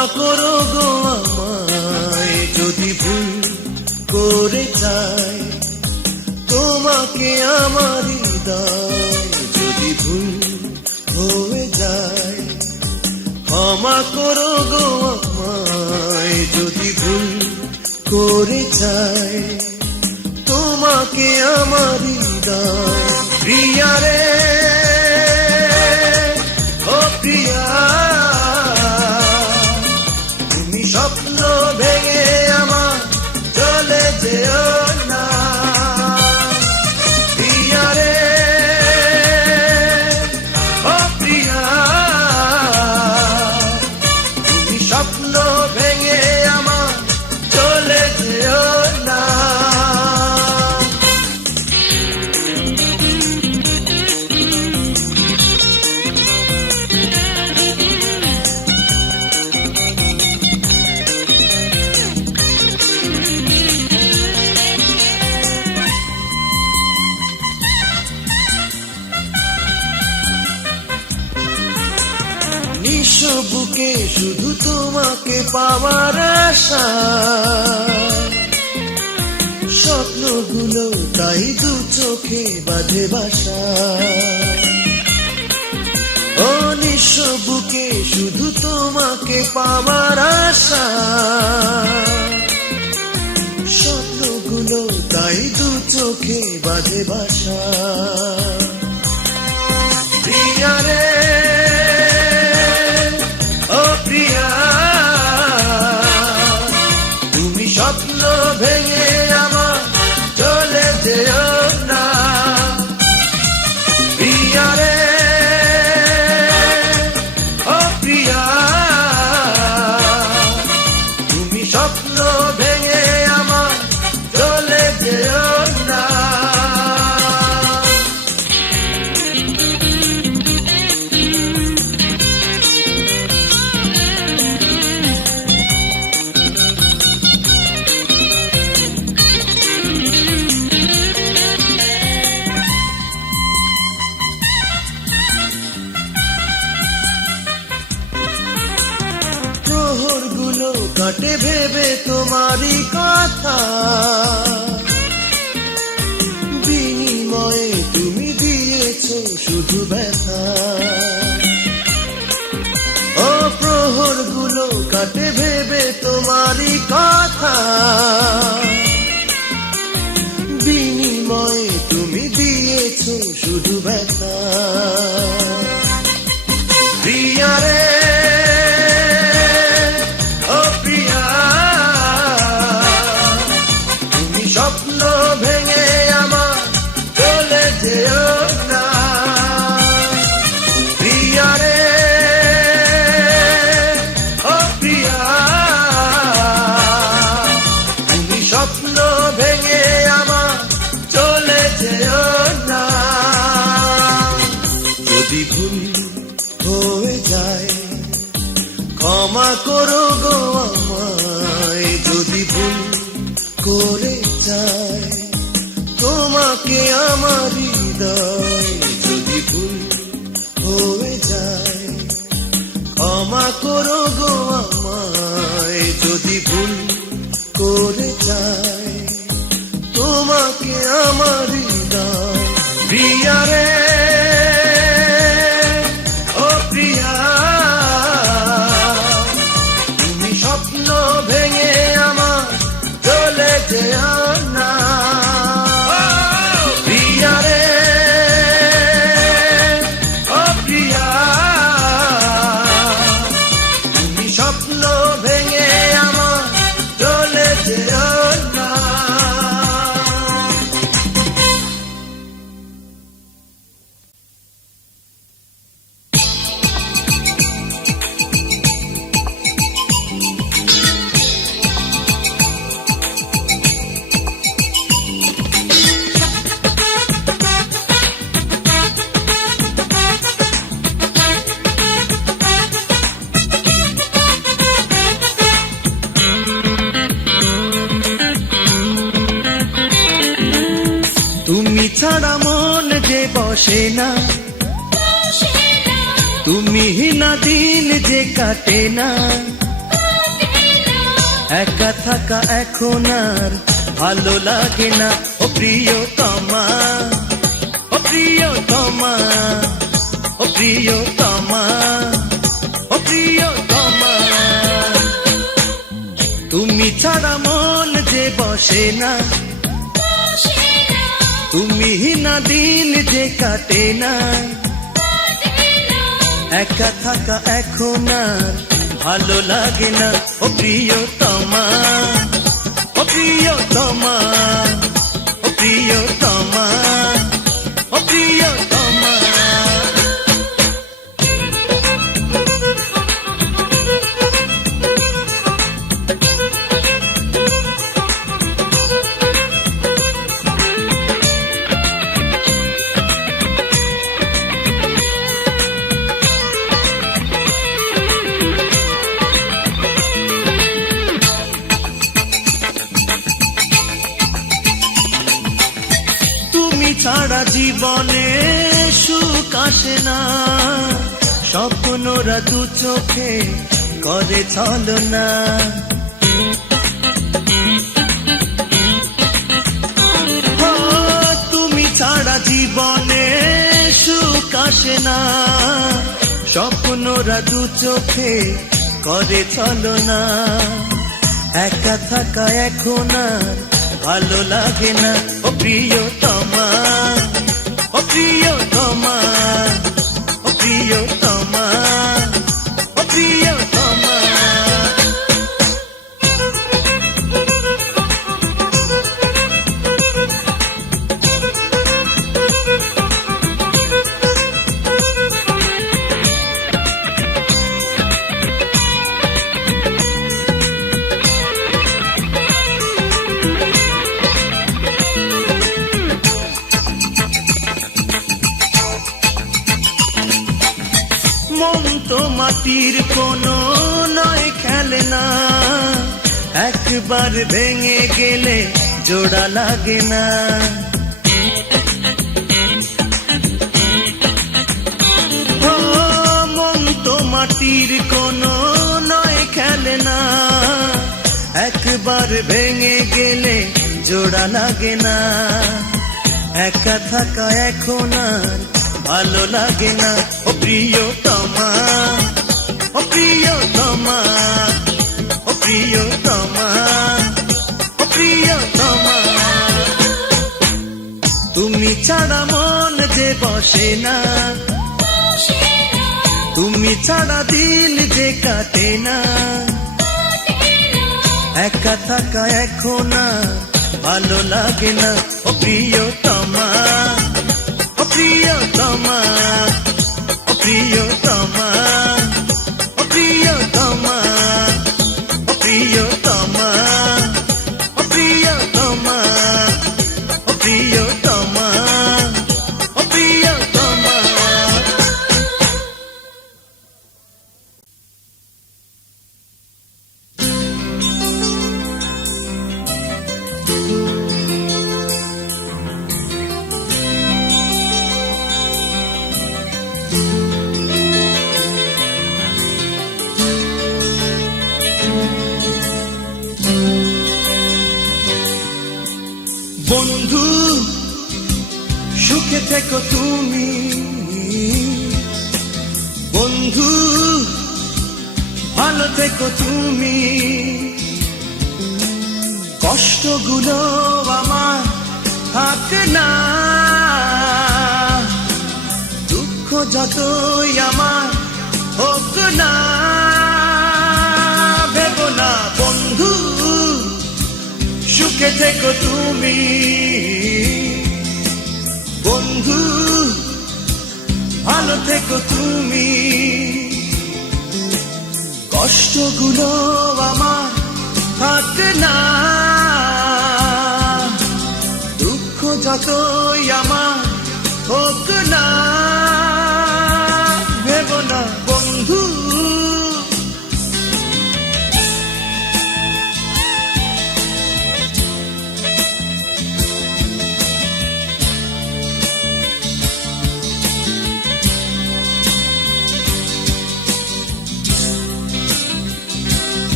ক্ষমা করো গো আমায় যদি ভুল করে যাই, তোমাকে আমার হৃদয় যদি ভুল হয়ে যায়। ক্ষমা করো গো আমায় যদি ভুল করে যাই, তোমাকে আমার হৃদয়। প্রিয়া রে ও প্রিয়া, তুমি স্বপ্ন ভেঙে আমার চলে যেও না। প্রিয়া রে ও প্রিয়া, তুমি স্বপ্ন ভেঙে আমার চলে যেও না। বুকে শুধু তোমাকে পাওয়ার আশা, স্বপ্নগুলো তাই দু চোখে বাঁধে বাসা। ও নিঃস্ব বুকে শুধু তোমাকে পাওয়ার আশা, স্বপ্নগুলো তাই দু চোখে বাঁধে বাসা। প্রিয়া রে ও প্রিয়া, তুমি স্বপ্ন ভেঙে আমার চলে যেও না। প্রিয়া রে ও প্রিয়া, তুমি স্বপ্ন ভেঙে আমার চলে যেও না। কাটে ভেবে তোমারই কথা, বিনিময়ে তুমি দিয়েছো শুধু ব্যথা। ও প্রহরগুলো কাটে ভেবে তোমারই কথা, বিনিময়ে তুমি দিয়েছো শুধু ব্যথা। প্রিয়া রে স্বপ্ন ভেঙে আমার চলে যেও না। প্রিয়া রে ও প্রিয়া, তুমি স্বপ্ন ভেঙে আমার চলে যেও না। যদি ভুল হয়ে যায় ক্ষমা করো গো আমায়, যদি ভুল করে যায় তোমাকে আমার হৃদয় যদি ভুল হয়ে যায়। ক্ষমা করো গো আমায় যদি ভুল করে যায় তোমাকে আমার হৃদয়। প্রিয়া রে ও প্রিয়া, তুমি স্বপ্ন ভেঙে আমার চলে যেও না। প্রিয়া রে ও প্রিয়া, তুমি স্বপ্ন ভেঙে আমার চলে যেও না। তুমি ছাড়া মন যে বসে না, তুমি না দিন যে কাটে না। একা থাকা এখন আর ভালো লাগে না। ও প্রিয়তমা, ও প্রিয়তমা, ও প্রিয়তমা, ও প্রিয়তমা, তুমি ছাড়া মন যে বসে না, তুমি না দিন যে কাটে না। একা থাকা এখন আর ভালো লাগে না। ও প্রিয়তমা, ও প্রিয়তমা, ও প্রিয়তমা, ও প্রিয়তমা, ছাড়া জীবনে সুখ আসে না। স্বপ্নরা দু চোখে করে ছলনা। তুমি ছাড়া জীবনে সুখ আসে না। স্বপ্নরা দু চোখে করে ছলনা। একা থাকা এখন আর ভালো লাগে না। ও প্রিয়তমা, ও প্রিয়তমা, ও প্রিয়তমা, ও প্রিয়তমা, মন তো মাটির কোনো নয় খেলনা। একবার ভেঙে গেলে জোড়া লাগে না। ও মন তো মাটির কোনো নয় খেলনা। একবার ভেঙে গেলে জোড়া লাগে না। একা থাকা এখন আর ভালো লাগে না। ও প্রিয়তমা, ও প্রিয়তমা, ও প্রিয়তমা, ও প্রিয়তমা, তুমি ছাড়া মন যে বসে না। তুমি ছাড়া দিন যে কাটে না। একা থাকা এখন আর ভালো লাগে না। ও প্রিয়তমা, ও প্রিয়তমা, ও প্রিয়তমা, ও প্রিয়তমা, ও প্রিয়তমা, ও প্রিয়তমা, ও প্রিয়তমা, ও প্রিয়তমা। বন্ধু সুখে থেকো তুমি, বন্ধু ভালো থেকো তুমি। কষ্টগুলো আমার থাক না, দুঃখ যতই আমার হোক না। ভেবো না বন্ধু সুখে থেকো তুমি, বন্ধু ভালো থেকো তুমি। কষ্টগুলো আমার থাক না, দুঃখ যতই আমার হোক না। ভেবো না বন্ধু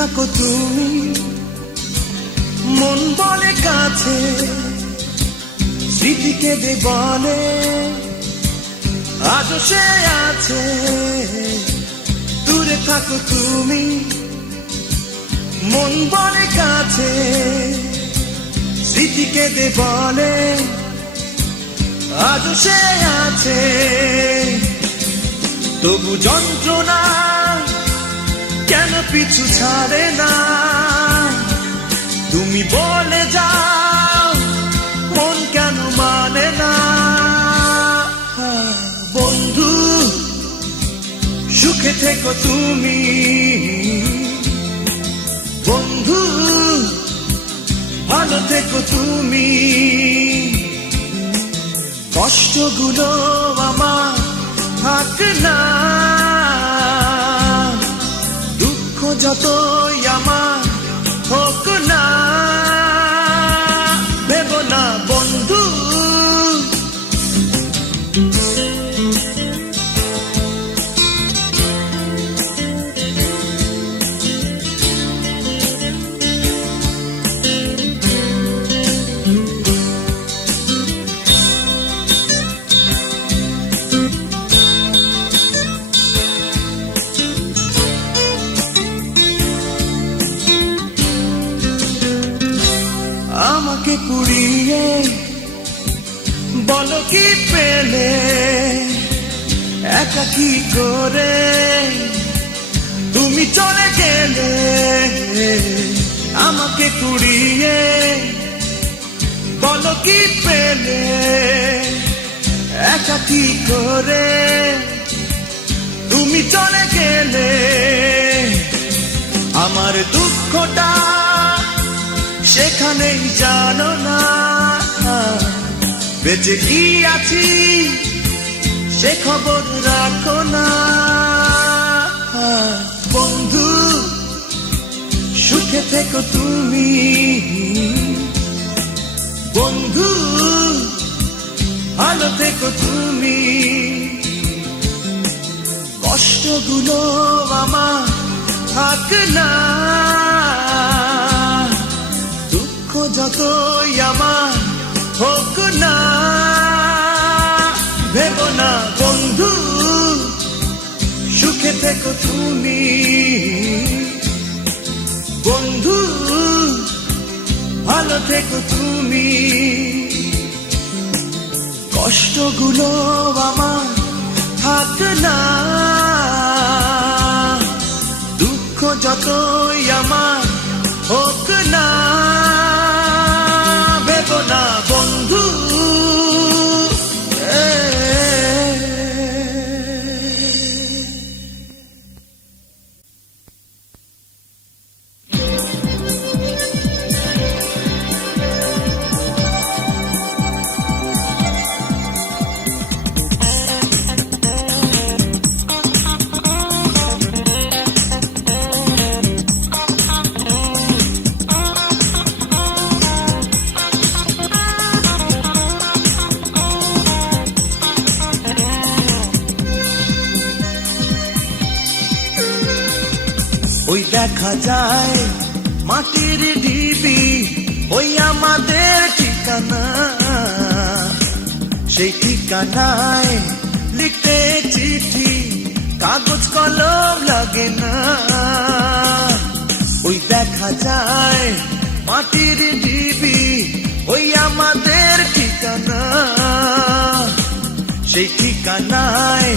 থাকো তুমি, মন বলে কাছে, স্মৃতি কেঁদে বলে আজও সে আছে। দূরে থাকো তুমি, মন বলে কাছে, স্মৃতি কেঁদে বলে আজও সে আছে। তবু যন্ত্রণা কেন পিছু ছাড়ে না, তুমি বলে যাও মন কেন মানে না। বন্ধু সুখে থেকো তুমি, বন্ধু ভালো থেকো তুমি। কষ্টগুলো আমার থাক না, দুঃখ যতই আমার হোক না, ভেবো না বন্ধু। আমাকে পুড়িয়ে বলো কি পেলে, একা কি করে তুমি চলে গেলে। আমাকে পুড়িয়ে বলো কি পেলে, একা কি করে তুমি চলে গেলে। আমার দুঃখটা সেখানেই জানো না, বেঁচে কি আছি সে খবর রাখো না। বন্ধু সুখে থেকো তুমি, বন্ধু ভালো থেকো তুমি। কষ্টগুলো আমার থাক না, যতই আমার হোক না, ভেবো না বন্ধু সুখে থেকো তুমি, বন্ধু ভালো থেকো তুমি। কষ্টগুলো আমার থাক না, দুঃখ যতই আমার হোক না, ভেবো না বন্ধু। ওই দেখা যায় মাটির ঢিবি, ওই আমাদের ঠিকানা। সেই ঠিকানায় লিখতে চিঠি, কাগজ কলম লাগে না। ওই দেখা যায় মাটির ঢিবি, ওই আমাদের ঠিকানা। সেই ঠিকানায়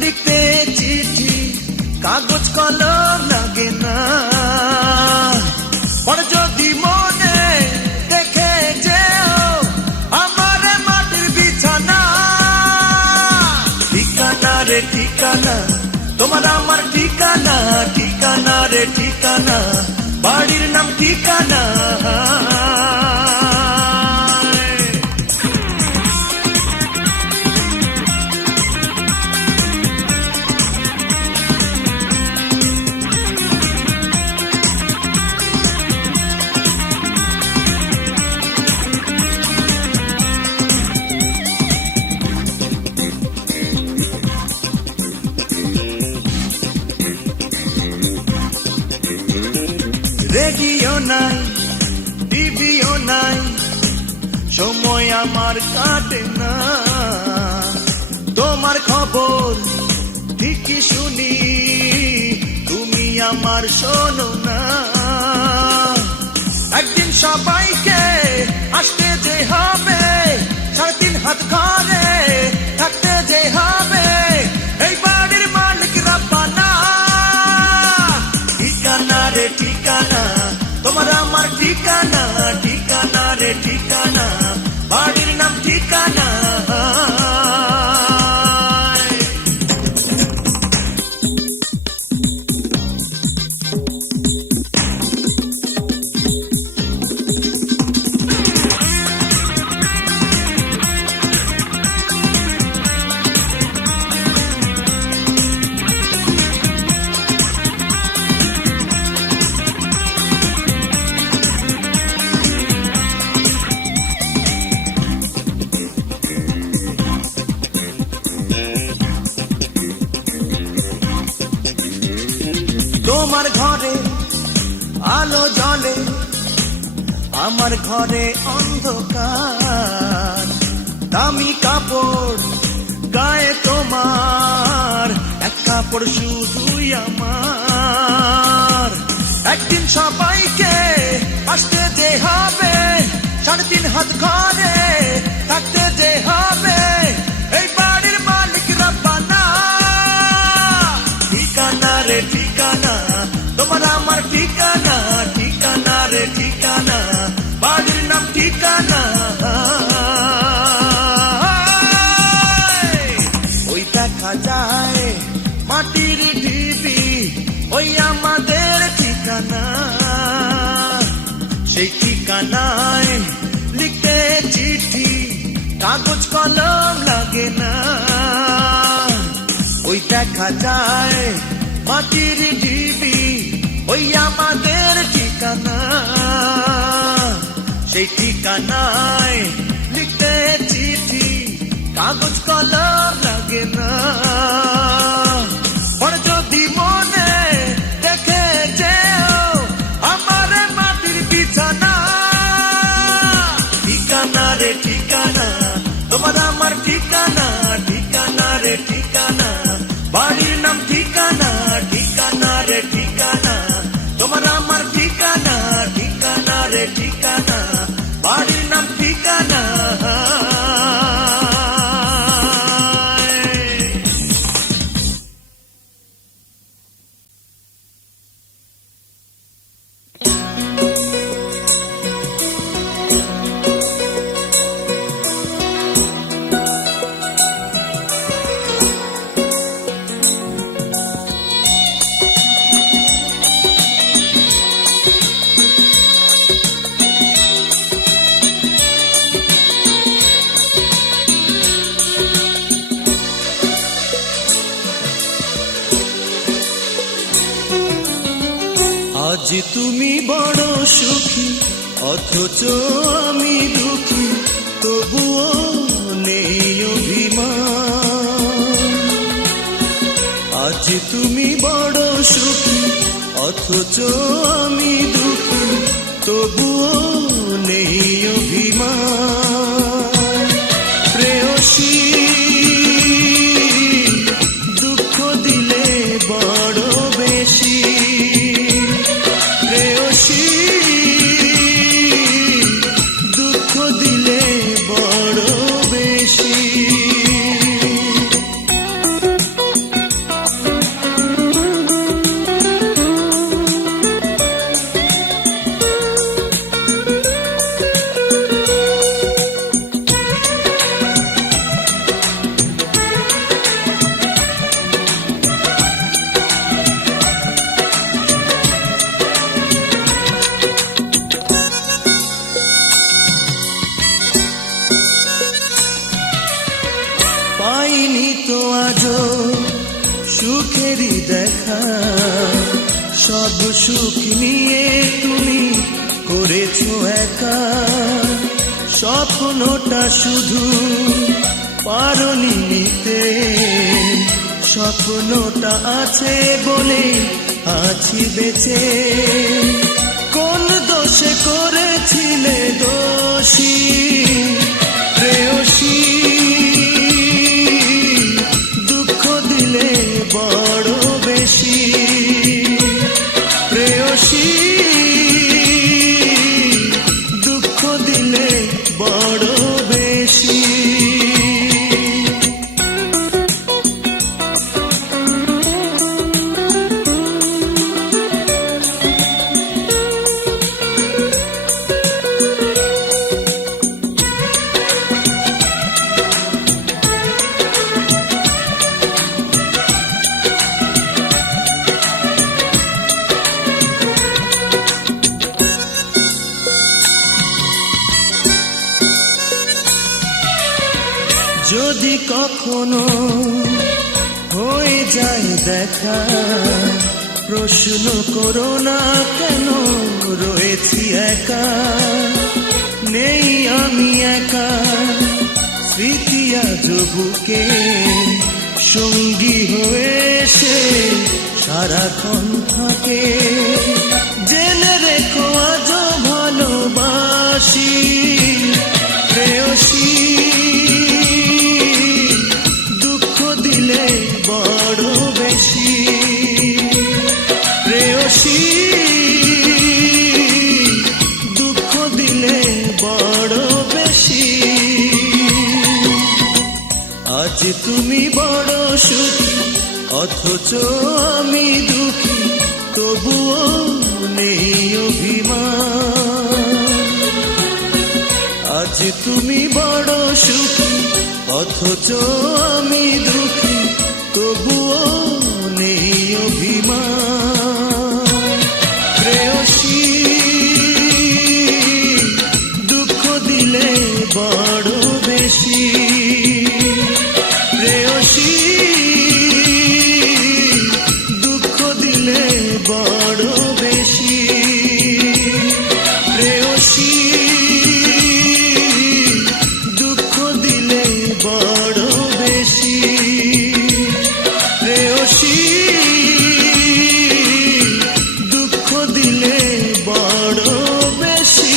লিখতে চিঠি, কাগজ কলম লাগে না। পরে যদি মনে দেখে যেও আমার মাটির বিছানা, ঠিকানা রে ঠিকানা তোমার আমার ঠিকানা, ঠিকানা রে ঠিকানা বাড়ির নাম ঠিকানা। নাই, টিভিও নাই, সময় আমার কাটে না। তোমার খবর ঠিকই শুনি, তুমি আমার শোনো না। একদিন সবাইকে আসতে যে হবে, 3.5 হাত ঘরে থাকতে যে হবে, এই বাড়ির মালিক রাব্বানা। ঠিকানা রে ঠিকানা, তোমার আমার ঠিকানা, ঠিকানা রে ঠিকানা, বাড়ির নাম ঠিকানা। তোমার ঘরে আলো জ্বলে, আমার ঘরে অন্ধকার। দামি কাপড় গায়ে তোমার, এক কাপড় শুধুই আমার। একদিন সবাইকে আসতে যে হবে, 3.5 হাত ঘরে থাকতে যে হবে, এই বাড়ির মালিক রাব্বানা। ঠিকানা রে ঠিকানা, তোমার আমার ঠিকানা, ঠিকানা রে ঠিকানা, বাড়ির নাম ঠিকানা। ওই দেখা যায় মাটির ঢিবি, ওই আমাদের ঠিকানা। সেই ঠিকানায় লিখতে চিঠি, কাগজ কলম লাগে না। ওই দেখা যায় মাটির ঢিবি, ওই আমাদের ঠিকানা। সেই ঠিকানায় লিখতে চিঠি, কাগজ কলম লাগে না। পরে যদি মনে দেখে যেও আমার মাটির বিছানা। ঠিকানা রে ঠিকানা, তোমার আমার ঠিকানা, ঠিকানা রে ঠিকানা, বাড়ির নাম ঠিকানা, ঠিকানা রে ঠিকানা, তোমার আমার ঠিকানা, ঠিকানা রে ঠিকানা, বাড়ির নাম ঠিকানা। আজ তুমি বড় সুখী, অথচ আমি দুঃখী, তবুও নেই অভিমান। আজ তুমি বড় সুখী, অথচ আমি দুঃখী, তবুও নেই অভিমান। প্রেয়সী দুঃখ দিলে বড় বেশি, দুঃখ দিলে বড় বেশি। পাইনি তো আজও সুখেরই দেখা, সব সুখ নিয়ে তুমি করেছো একা। স্বপ্নটা শুধু পারনি নিতে, স্বপ্নটা আছে বলে আছি বেঁচে। কোন ভালোবাসে করেছিলে দোষী প্রেয়সী, দুঃখ দিলে বড় বেশি প্রেয়সী, দুঃখ দিলে বড় বেশি। যদি কখনো হয়ে যায় দেখা, প্রশ্ন করো না কেন রয়েছি একা, নেই আমি একা, স্মৃতি আজ বুকে সঙ্গী হয়ে এসে সারাক্ষণ থাকে। জেনে রেখো আজ ভালোবাসি প্রেয়সী, বড় বেশি প্রেয়সী, দুঃখ দিলে বড় বেশি। আজ তুমি বড় সুখী অথচ আমি দুঃখী, তবুও নেই অভিমান। আজ তুমি বড় সুখী অথচ আমি দুঃখী, তবুও নেই অভিমান প্রেয়সী, দুঃখ দিলে বড় বেশি প্রেয়সী, দুঃখ দিলে বড় বেশি প্রেয়সী, দুঃখ দিলে বড় বেশি প্রেয়সী, দুঃখ দিলে বড় বেশি।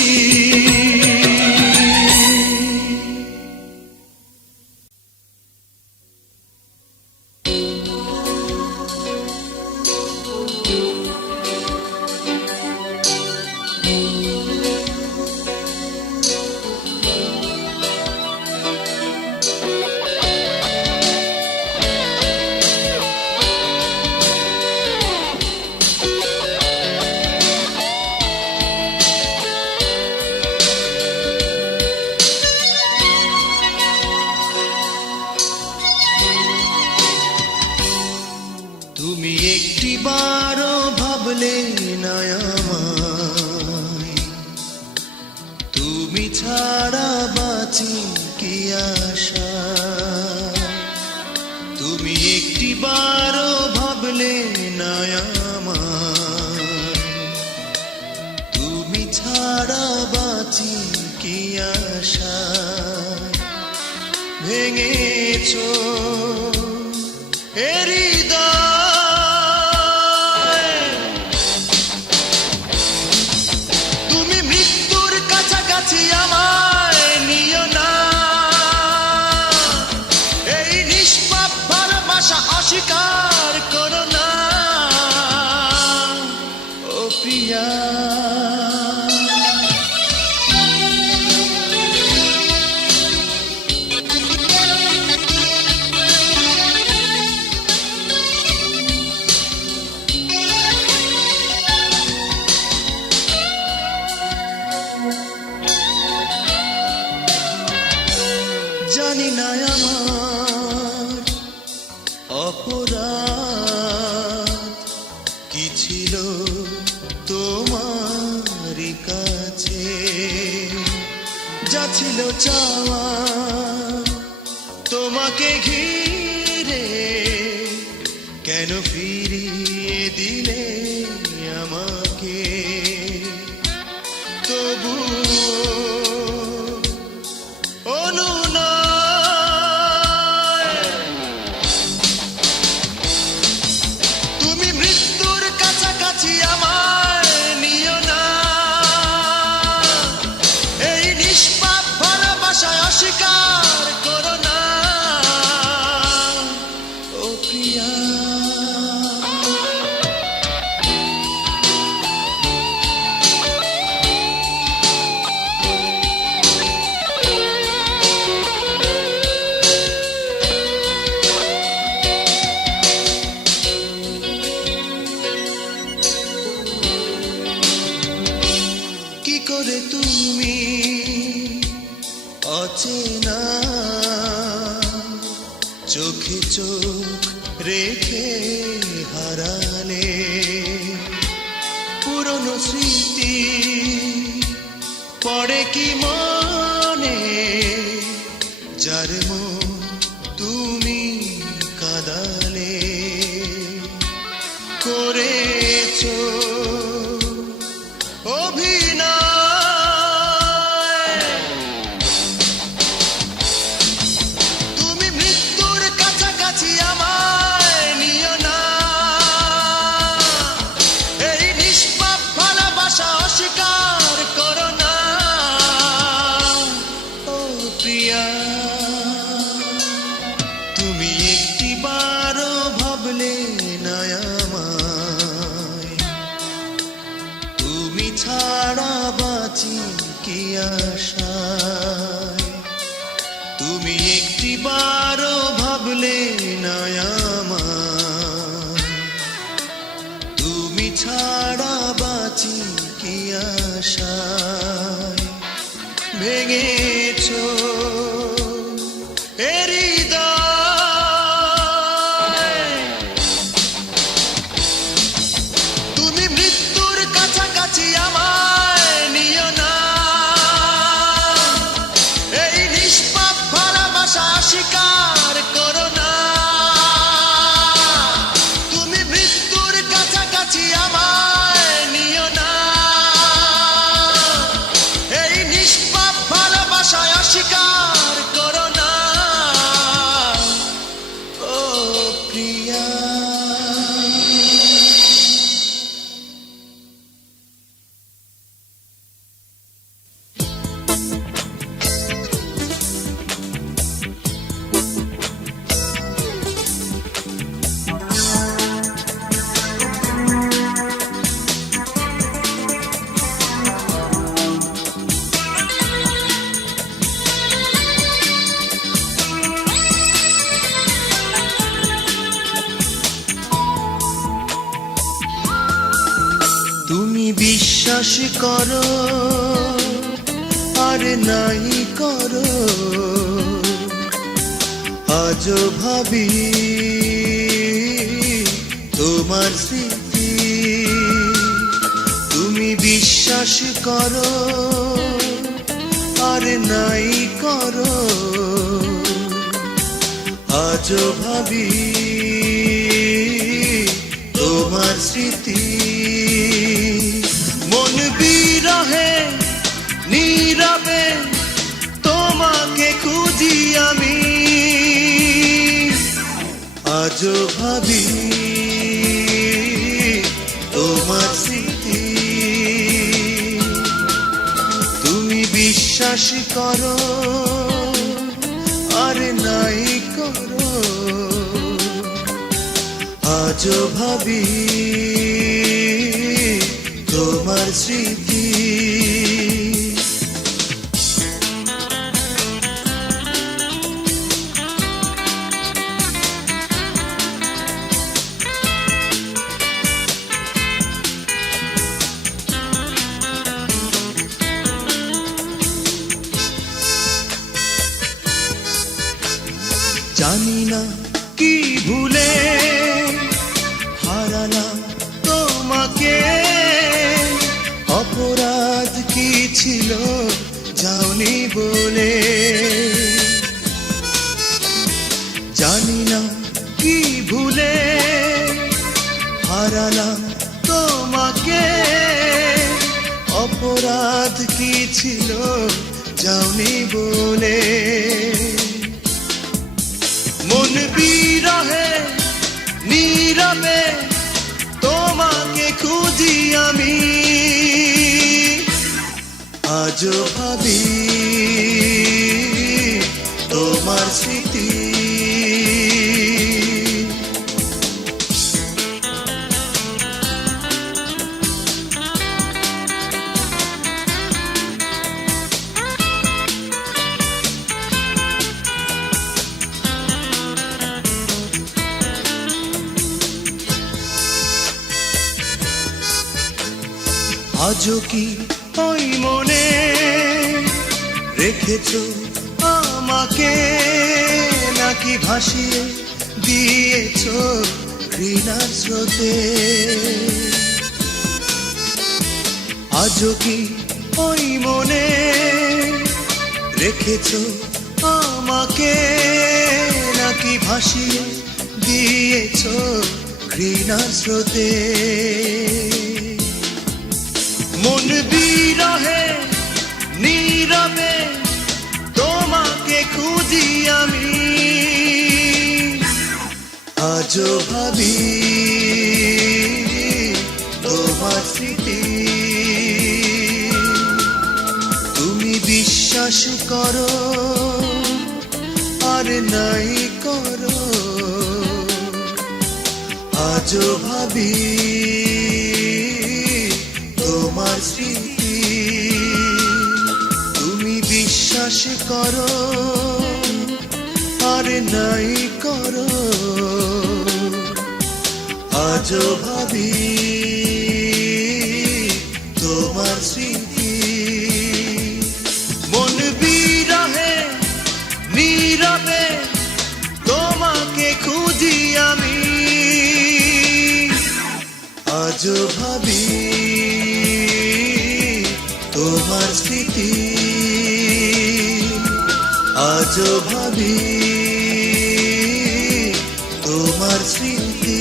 তুমি একটি বারও ভাবলে না আমায়, তুমি ছাড়া বাঁচি কি আশা। তুমি একটি বারও ভাবলে না আমায়, তুমি ছাড়া বাঁচি কি আশা। ভেঙেছো হৃদয়, তুমি মৃত্যুর কাছাকাছি আমায় নিও না, এই নিষ্পাপ ভালোবাসা অস্বীকার করো না ও প্রিয়া। জানি না আমার অপরাধ কি ছিল তোমারই কাছে, যা ছিল চাওয়া তোমাকে ঘিরে, কেন ফিরিয়ে দিলে আমাকে। তবু তুমি মৃত্যুর কাছাকাছি আমায় নিও না, চোখে চোখ রেখে হারালে পুরনো স্মৃতি পড়ে কি মনে, যার মন তুমি কাঁদালে করেছো অভিনয়। তুমি মৃত্যুর কাছাকাছি আমায় নিও না, এই নিষ্পাপ ভালোবাসা অস্বীকার করো না। ও প্রিয়া, তুমি একটিবারও ভাবলে না আমায়, তুমি ছাড়া বাঁচি কি আশায়। তুমি একটিবারও ভাবলে না আমায়, তুমি ছাড়া বাঁচি কি আশায়। ভেঙেছো এ হৃদয়, তুমি মৃত্যুর কাছাকাছি আমায় নিও না, এই নিষ্পাপ ভালোবাসা স্বীকার করো না। তুমি মৃত্যুর কাছাকাছি আমায় নিও না, এই নিষ্পাপ ভালোবাসা স্বীকার করো না। ও প্রিয়া, তুমি বিশ্বাস করো আর নাই করো, আজও ভাবি তোমার স্মৃতি। তুমি বিশ্বাস করো আর নাই করো, আজও ভাবি তোমার স্মৃতি। মন বিরহে নীরবে তোমাকে খুঁজি আমি, আজও ভাবি তোমার স্মৃতি। তুমি বিশ্বাস করো আর নাই করো, আজও ভাবি তোমার স্মৃতি। জানি না কি ভুলে হারালাম তোমাকে, অপরাধ কি ছিল যাওনি বলে। জানি না কি ভুলে হারালাম তোমাকে, অপরাধ কি ছিল যাওনি বলে। মন বিরহে নীরবে তোমাকে খুঁজি আমি, আজও ভাবি তোমার স্মৃতি। আজও কি ওই মনে রেখেছো আমাকে, নাকি নাকি ভাসিয়ে দিয়েছ ঘৃণার স্রোতে। আজও কি ওই মনে রেখেছ আমাকে, নাকি ভাসিয়ে দিয়েছ ঘৃণার স্রোতে। মন বিরহে নীরবে তোমাকে খুঁজি আমি, আজও ভাবি তোমার স্মৃতি। তুমি বিশ্বাস করো আর নাই করো, আজও ভাবি তোমার স্মৃতি। তুমি বিশ্বাস করো আর নাই করো, আজও ভাবি তোমার স্মৃতি। মন বিরহে নীরবে তোমাকে খুঁজি আমি, আজও ভাবি তোমার স্মৃতি। আজও ভাবি তোমার স্মৃতি।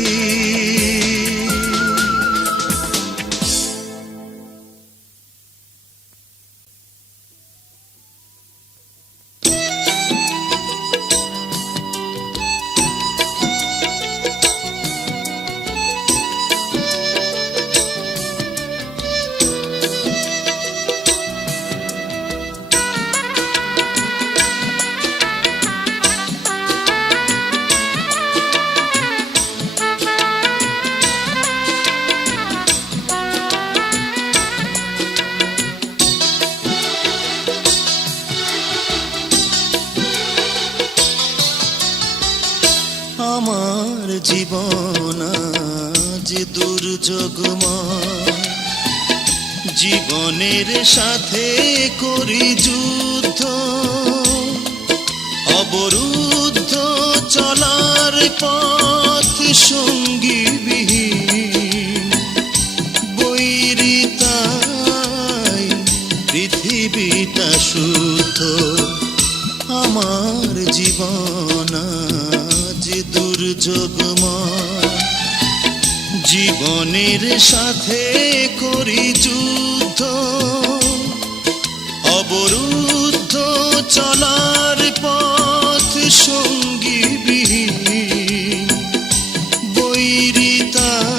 আমার জীবন আজ দুর্যোগময়, জীবনের সাথে করি যুদ্ধ। অবরুদ্ধ চলার পথ সঙ্গীবিহীন, বৈরিতায় পৃথিবীটা শুদ্ধ। আমার জীবন আজ দুর্যোগময়, জীবনের সাথে করি যুদ্ধ। অবরুদ্ধ চলার পথ সঙ্গীবিহীন, বৈরিতায়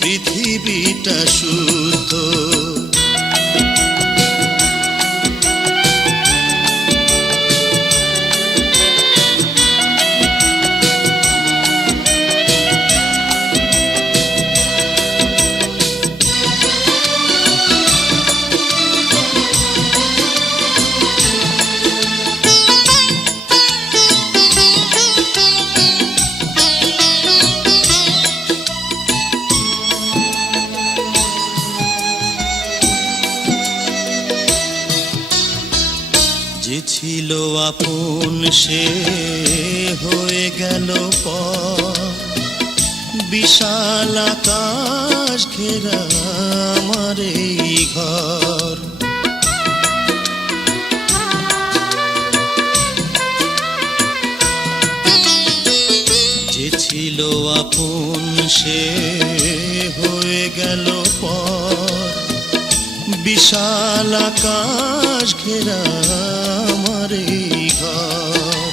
পৃথিবীটা শুদ্ধ। যে ছিল আপন সে হয়ে গেল পর, বিশাল আকাশ ঘেরা আমার এই ঘর। যে ছিল আপন সে হয়ে গেল পর, বিশাল আকাশ ঘেরা আমার এই ঘর।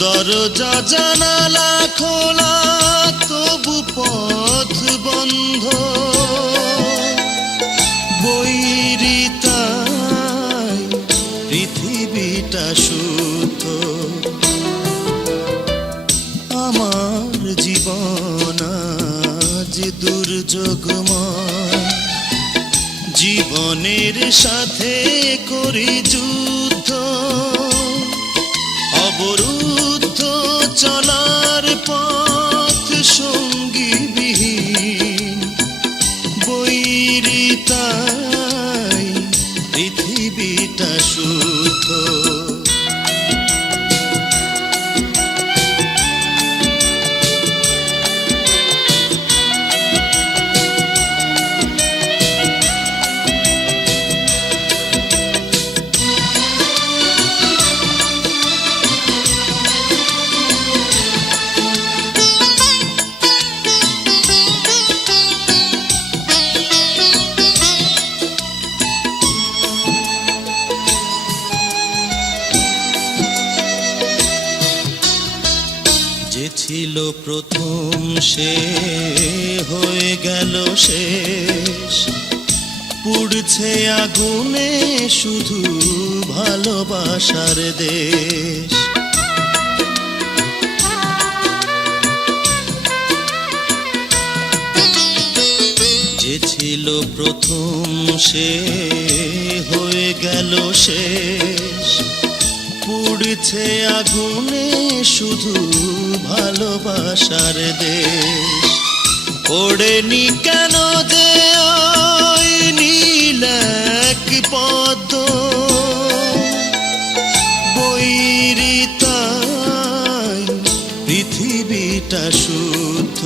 দরজা জানালা খোলা তবু পথ বন্ধ, বৈরিতায় পৃথিবীটা শুদ্ধ। আমার জীবন আজ দুর্যোগময়, জীবনের সাথে করি যুদ্ধ। অবরুদ্ধ চলার পথ সঙ্গীবিহীন, বৈরিতায় পৃথিবীটা শুদ্ধ। ছিল প্রথম সে হয়ে গেল শেষ, পুড়ছে আগুনে শুধু ভালোবাসার দেশ। যে ছিল প্রথম সে হয়ে গেল শেষ, পুড়ছে আগুনে শুধু ভালোবাসার দেশ। ওড়েনি কেন যে ওই নীল এক পদ্ম, বৈরিতায় পৃথিবীটা শুদ্ধ।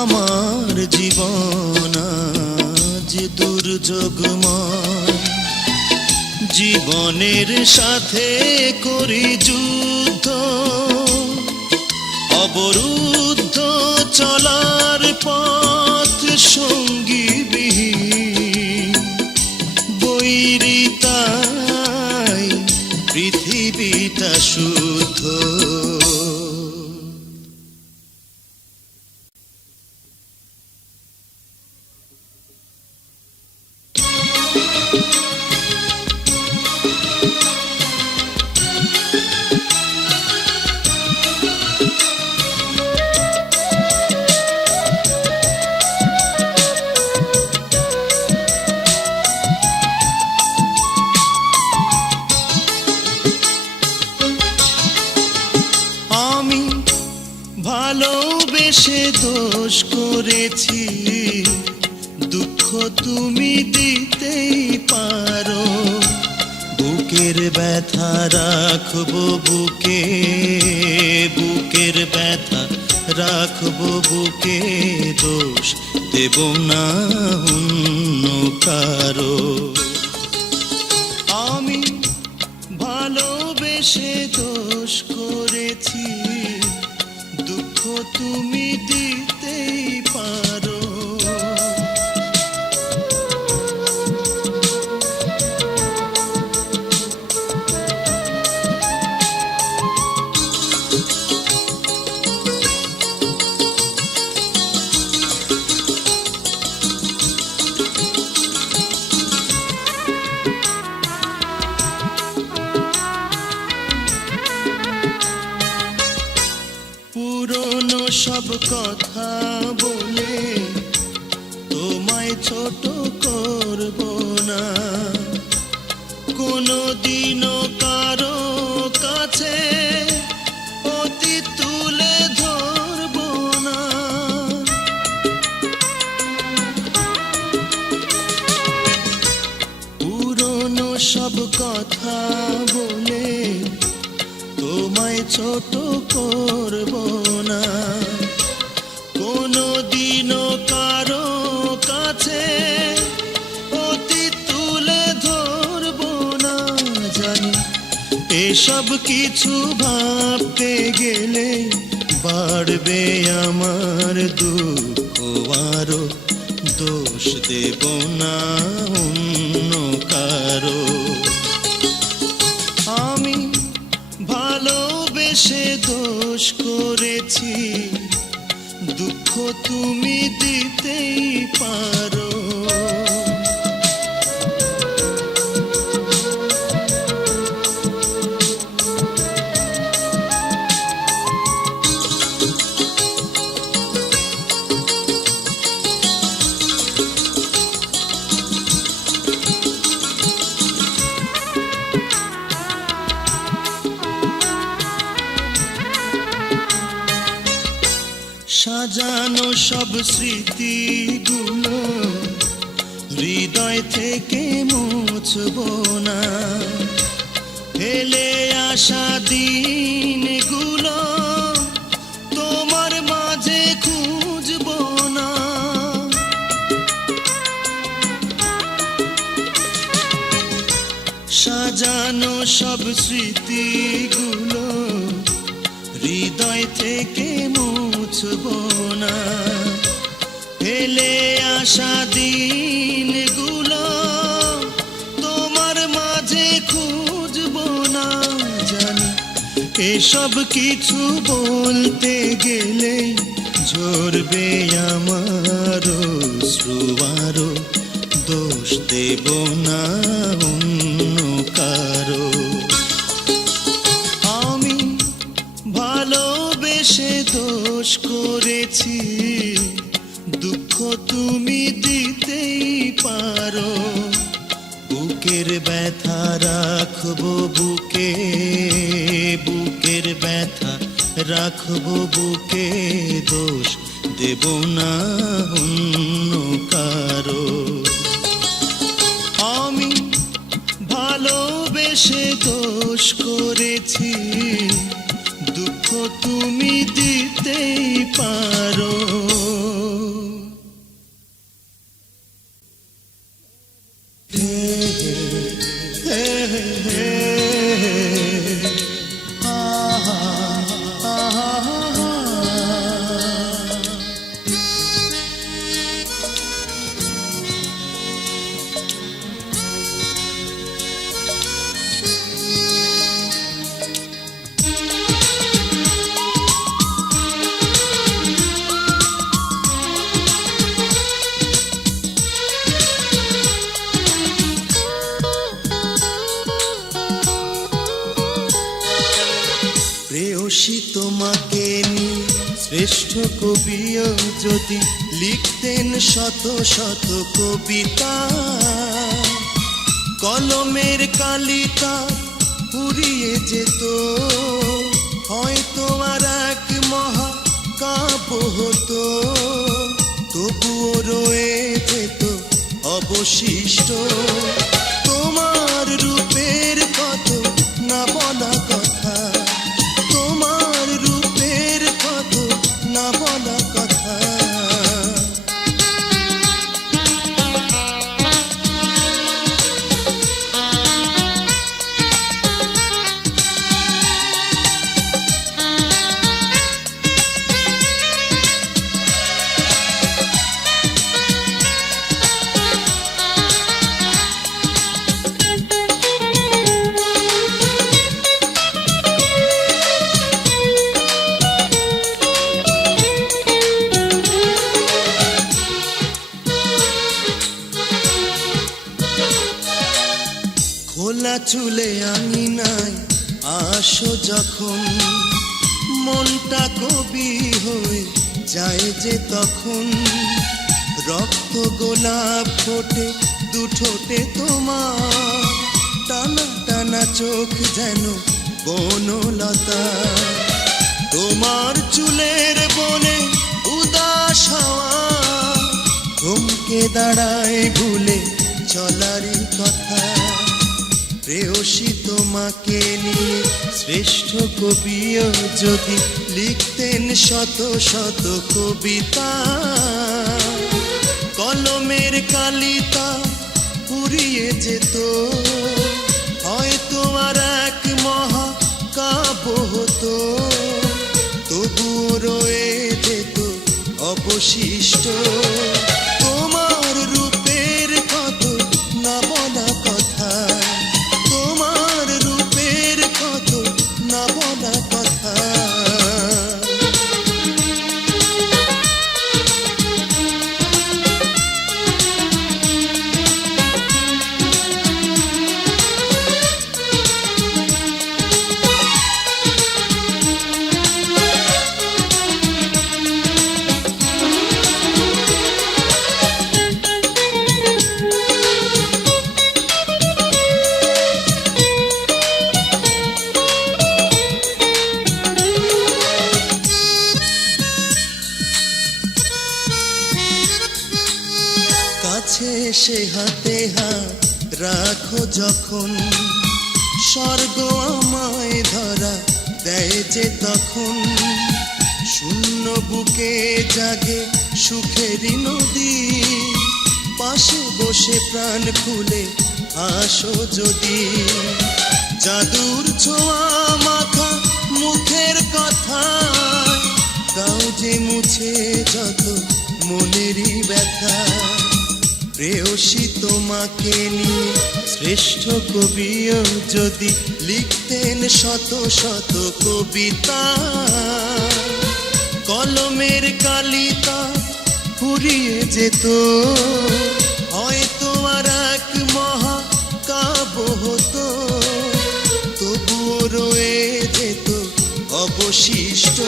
আমার জীবন আজ দুর্যোগময়, জীবনের সাথে করি যুদ্ধ। অবরুদ্ধ চলার পথ সঙ্গীবিহীন, বৈরিতায় পৃথিবীটা শুদ্ধ। ভালোবেসে দোষ করেছি, দুঃখ তুমি দিতেই পারো। বুকের ব্যথা রাখবো বুকে, বুকের ব্যথা রাখবো বুকে, দোষ দেব না অন্য কারো। আমি ভালোবেসে দোষ করেছি, দুঃখ তুমি দিতেই পারো। পুরনো সব কথা বলে তোমায় ছোট করব না, কোনোদিনও কারো কাছে অতীত তুলে ধরব না। পুরনো সব কথা বলে তোমায় ছোট করব না, কোনোদিনও কারো কাছে অতীত তুলে ধরব না। জানি এসব কিছু ভাবতে গেলে বাড়বে আমার দুঃখ আরো, দোষ দেব না অন্য কারো। আমি ভালোবেসে দোষ করেছি, দুঃখ তুমি দিতেই পারো। সাজানো সব স্মৃতিগুলো হৃদয় থেকে মুছব না, ফেলে আসা দিনগুলো তোমার মাঝে খুঁজব না। সাজানো সব স্মৃতিগুলো হৃদয় থেকে মুছব না, ফেলে আসা দিনগুলো তোমার মাঝে খুঁজব না। জানি এসব কিছু বলতে গেলে ঝরবে আমার অশ্রু, আরো দোষ দেব না অন্য কারো। আমি ভালোবেসে দোষ করেছি, দুঃখ তুমি দিতেই পারো। বুকের ব্যথা রাখবো বুকে, বুকের ব্যথা রাখবো বুকে, দোষ দেব না অন্য কারো। আমি ভালোবেসে দোষ করেছি, দুঃখ তুমি দিতেই পারো। প্রেয়সী তোমাকে নিয়ে শ্রেষ্ঠ কবিও যদি লিখতেন শত শত কবিতা, কলমের কালিটা পুড়িয়ে যেত, হয়তো আর এক মহা কাব্য হতো। তবুও রয়ে যেত অবশিষ্ট তোমার রূপের কত না বলা কথা, তোমার রূপের কত না বলা কথা। খোলা চুলে আঙিনায় আসো যখন, মনটা কবি হয়ে যায় যে তখন। রক্ত গোলাপ ফোটে দুঠোঁটে তোমার, টানা টানা চোখ যেন বনলতা। তোমার চুলের বনে উদাস হাওয়া থমকে দাঁড়ায় ভুলে চলারই কথা। প্রেয়সী তোমাকে নিয়ে শ্রেষ্ঠ কবিও যদি লিখতেন শত শত কবিতা, কলমের কালিটা পুড়িয়ে যেত, হয়তো আর এক মহা কাব্য হতো। তবুও রয়ে যেত অবশিষ্ট তোমার রূপের কত না বলা কথা, তোমার রূপের কত না বলা কথা। কাছে সে হাতে হাত রাখো যখন, স্বর্গ আমায় ধরা দেয় যে তখন। শূন্য বুকে জাগে সুখেরই নদী, পাশে বসে প্রাণ খুলে আসো যদি। জাদুর ছোঁয়া মাখা মুখের কথা, দাও যে মুছে যত মনেরই ব্যথা। প্রেয়সী তোমাকে নিয়ে শ্রেষ্ঠ কবিও যদি লিখতেন লিখতেন শত শত কবিতা, কলমের কালিতা ফুরিয়ে যেত, হয়তো আর এক মহা কাব্য হতো, তবুও রয়ে যেত অবশিষ্ট